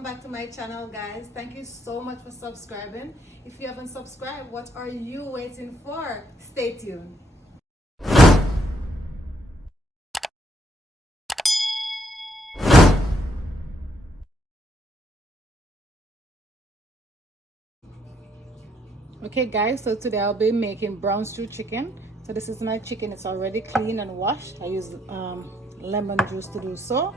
welcome back to my channel, guys. Thank you so much for subscribing. If you haven't subscribed, what are you waiting for? Stay tuned. Okay guys, so today I'll be making brown stew chicken. So this is my chicken. It's already clean and washed. I use lemon juice to do so.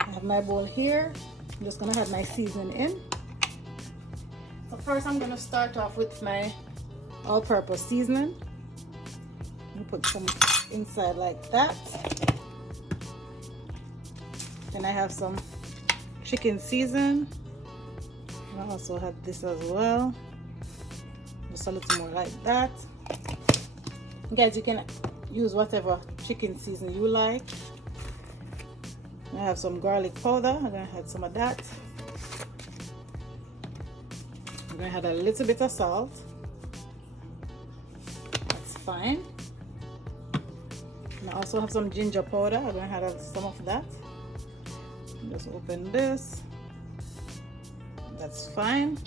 I have my bowl here. I'm just gonna have my seasoning in. So first I'm gonna start off with my all-purpose seasoning. I'm gonna put some inside like that. Then I have some chicken season. I also have this as well. Just a little more like that. Guys, you can use whatever chicken season you like. I have some garlic powder. I'm gonna add some of that. I'm gonna add a little bit of salt. That's fine. And I also have some ginger powder. I'm gonna add some of that. Just open this. That's fine.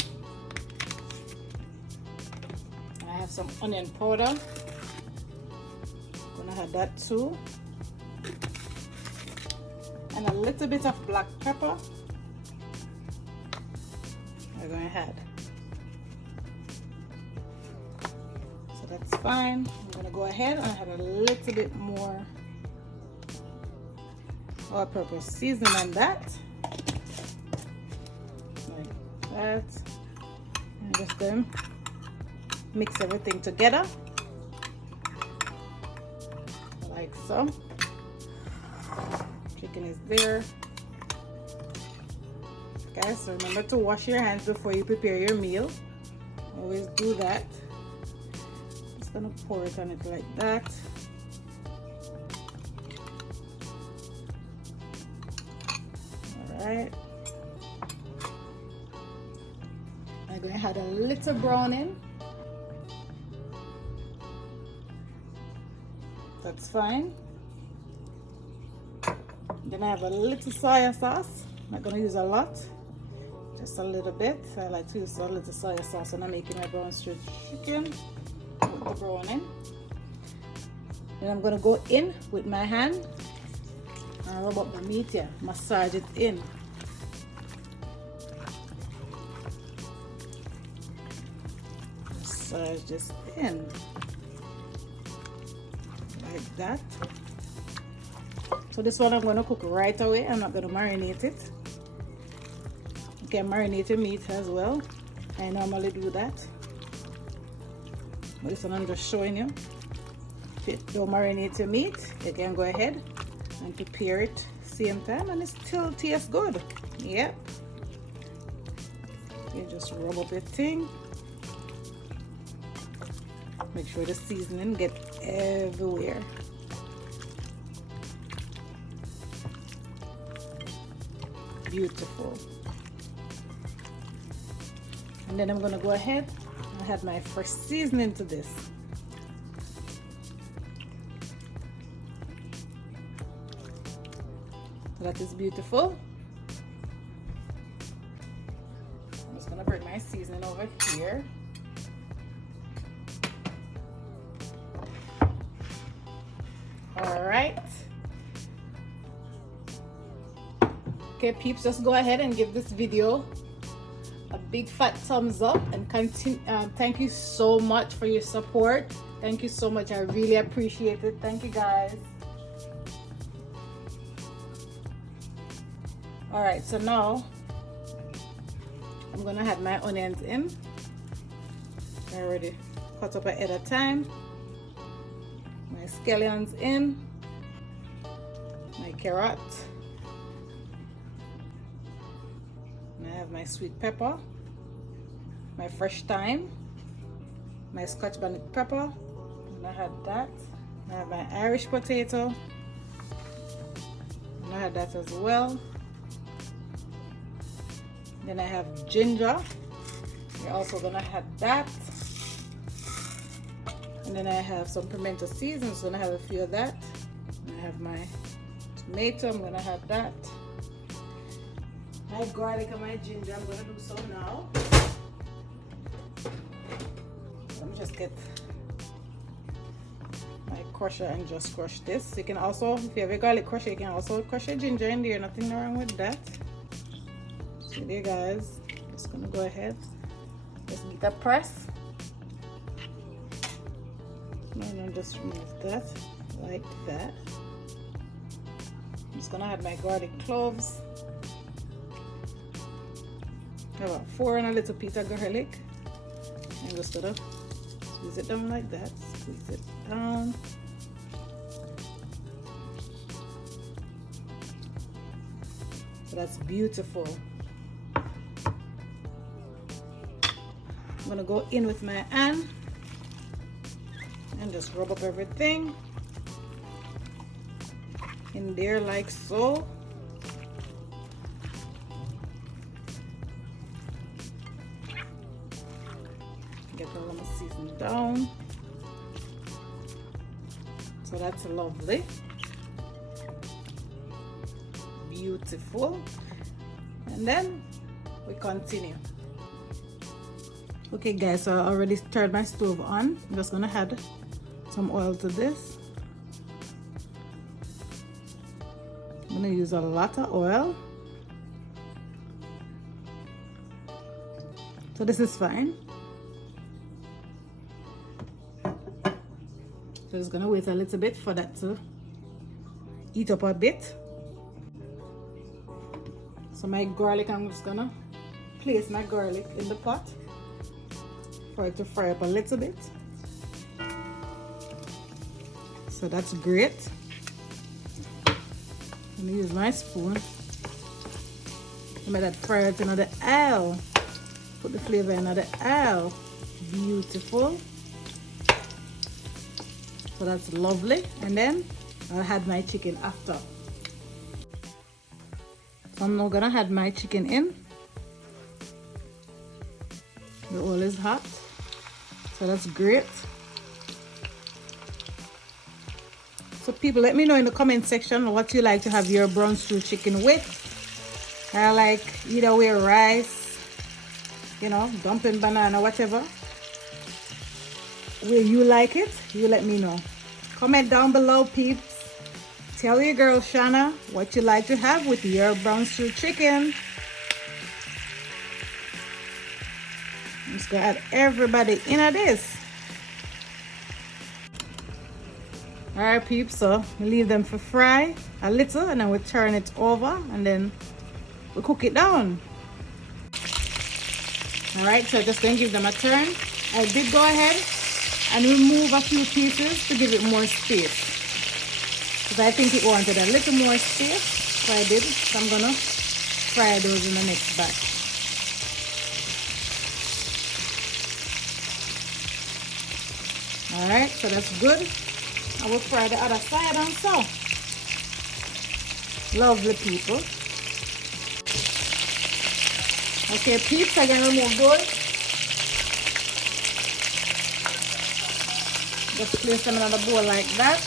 I have some onion powder. I'm gonna add that too. And a little bit of black pepper. I'm gonna add. So that's fine. I'm gonna go ahead and add a little bit more all-purpose seasoning on that. Like that. And just then mix everything together like so. Chicken is there, guys. So remember to wash your hands before you prepare your meal. Always do that. Just gonna pour it on it like that. All right. I'm gonna add a little browning. That's fine. Then I have a little soy sauce. I'm not going to use a lot, just a little bit. I like to use a little soy sauce when I'm making my brown stew chicken with the browning. Then I'm going to go in with my hand and rub up the meat here, massage it in. Massage this in. Like that. So this one I'm going to cook right away. I'm not going to marinate it. You can marinate your meat as well. I normally do that. But this one I'm just showing you. If you don't marinate your meat, you can go ahead and prepare it same time and it still tastes good. Yep. You just rub up your thing. Make sure the seasoning gets everywhere. Beautiful. And then I'm going to go ahead and add my fresh seasoning to this. So that is beautiful. I'm just going to bring my seasoning over here. All right. Okay, peeps, just go ahead and give this video a big fat thumbs up and continue. Thank you so much for your support. Thank you so much. I really appreciate it. Thank you, guys. All right, so now I'm gonna add my onions in. I already cut up ahead of time. My scallions in. My carrot. I have my sweet pepper, my fresh thyme, my scotch bonnet pepper, and I had that. I have my Irish potato, and I had that as well. Then I have ginger. We're also gonna add that. And then I have some pimento seasons, so I have a few of that. And I have my tomato, I'm gonna have that. My garlic and my ginger, I'm gonna do so now. Let me just get my crusher and just crush this. You can also, if you have a garlic crusher, you can also crush your ginger in there. Nothing wrong with that. So there, guys. Just gonna go ahead. Just get a press. And just remove that like that. I'm just gonna add my garlic cloves. About 4 and a little piece of garlic. And just gonna squeeze it down like that. Squeeze it down. So that's beautiful. I'm gonna go in with my hand and just rub up everything in there like so. Get the lemon season down. So that's lovely. Beautiful. And then we continue. Okay guys, so I already turned my stove on. I'm just gonna add some oil to this. I'm gonna use a lot of oil. So this is fine. So just gonna wait a little bit for that to heat up a bit. So my garlic, I'm just gonna place my garlic in the pot for it to fry up a little bit. So that's great. I'm gonna use my spoon. I'm gonna fry it in the oil. Put the flavor in the oil. Beautiful. So that's lovely. And then I'll add my chicken after. So I'm now gonna add my chicken in. The oil is hot. So that's great. So people, let me know in the comment section what you like to have your brown stew chicken with. I like either way rice, you know, dumpling, banana, whatever. Where you like it, you let me know. Comment down below, peeps. Tell your girl Shanna what you like to have with your brown stew chicken. I'm just gonna add everybody into this. Alright peeps, so we leave them for fry a little and then we turn it over and then we cook it down. Alright, so just gonna give them a turn. I did go ahead and remove a few pieces to give it more space. Because I think it wanted a little more space. So I did. So I'm gonna fry those in the next batch. Alright, so that's good. I will fry the other side also. Lovely people. Okay, peeps, I'm gonna remove those. Just place them in another bowl like that.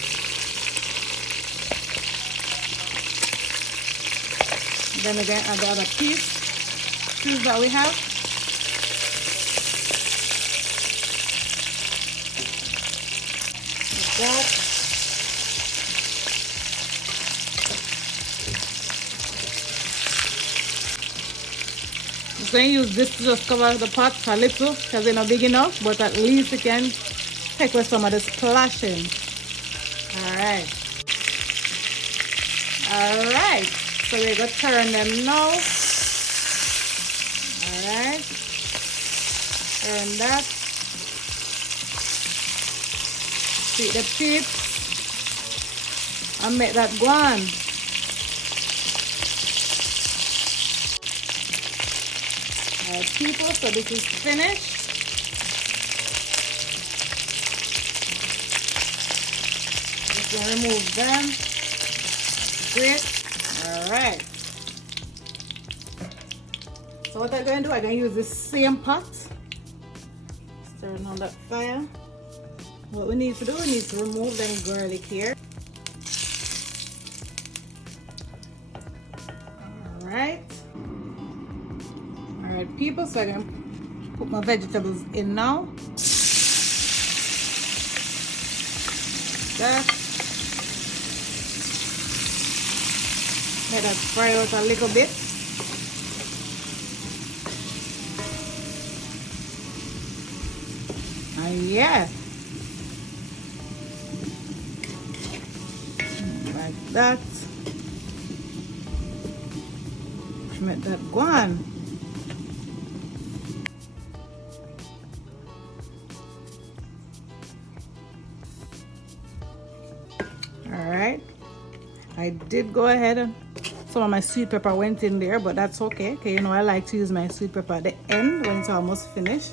Then again, add the other pieces that we have. Like that. I'm going to use this to just cover the pot a little because they're not big enough, but at least you can take with some of the splashing. Alright. Alright. So we're going to turn them now. Alright. Turn that. See the peeps. And make that go on. Alright people, so this is finished. Just gonna remove them. Great. Alright. So what I'm going to do, I'm going to use this same pot. Turn on that fire. What we need to do, we need to remove them garlic here. Alright. Alright people, so I'm gonna put my vegetables in now. That. Let that fry out a little bit. And yeah. Like that. Make that go on. Alright. I did go ahead and some of my sweet pepper went in there, but that's okay. Okay, you know I like to use my sweet pepper at the end when it's almost finished.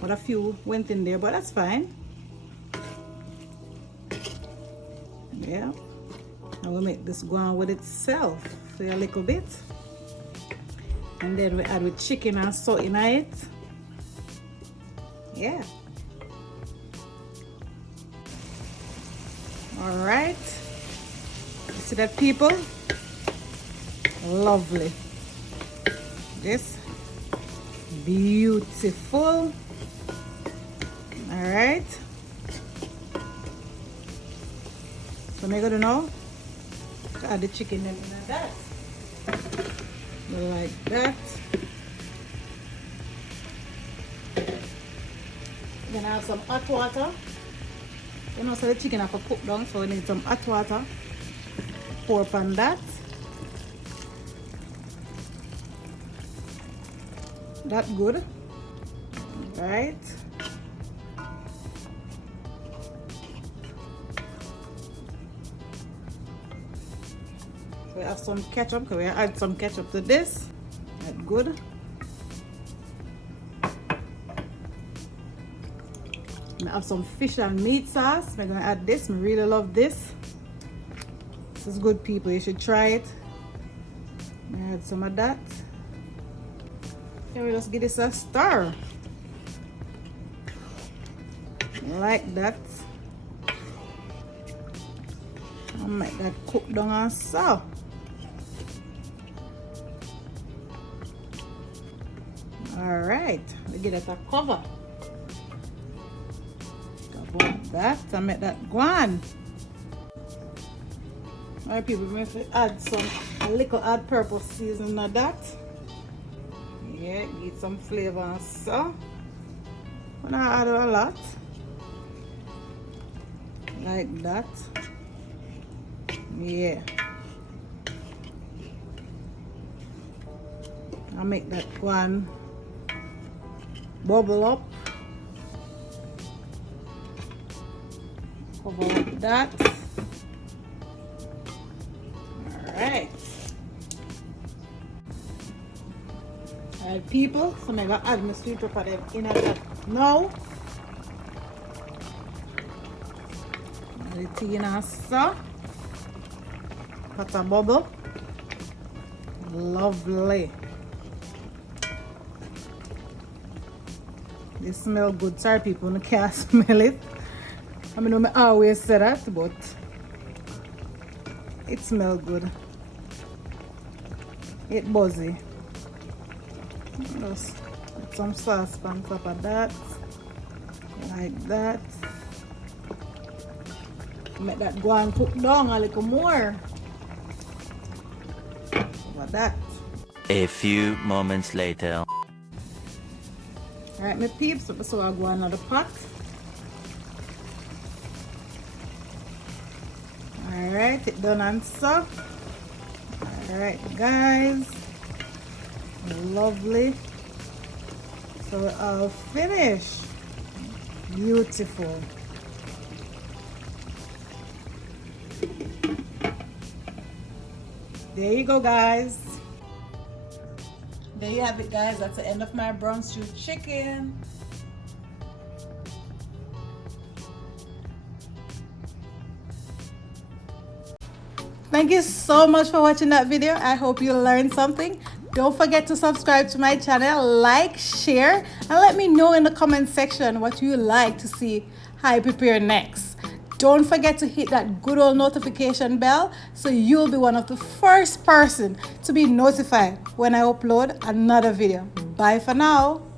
But a few went in there, but that's fine. Yeah. Now we'll make this go on with itself for a little bit. And then we add with chicken and salt in it. Yeah. Alright. You see that people? Lovely. This beautiful. Alright. So I'm gonna now add the chicken in that. Like that. Then I have some hot water. You know, so the chicken have to cook down, so we need some hot water. Pour upon that. That good. Right. So we have some ketchup, because we add some ketchup to this. That's good. I have some fish and meat sauce. I'm gonna add this. I really love this. This is good, people. You should try it. I add some of that. Here we just give this a stir. Like that. I'll make that cook down also. Alright, we give it a cover. Cover that and make that go on. Alright people, we have to add a little all-purpose seasoning of that. Yeah, get some flavor and so. I'm not add a lot. Like that. Yeah. I'll make that one bubble up. Cover like that. Alright. Alright people, so I'm gonna add my sweet pepper in that now. The tea and so. Got a bubble. Lovely. They smell good. Sorry people, I can't smell it. I mean, I always say that, but it smells good. It's buzzy. Just put some sauce on top of that. Like that. Make that go and cook down a little more. Like that. A few moments later. Alright, my peeps, so I'll go another pot. Alright, it done and so. Alright, guys. Lovely. So we're all finished. Beautiful. There you go, guys. There you have it, guys. That's the end of my brown stew chicken. Thank you so much for watching that video. I hope you learned something. Don't forget to subscribe to my channel, like, share, and let me know in the comment section what you like to see I prepare next. Don't forget to hit that good old notification bell so you'll be one of the first person to be notified when I upload another video. Bye. Bye for now.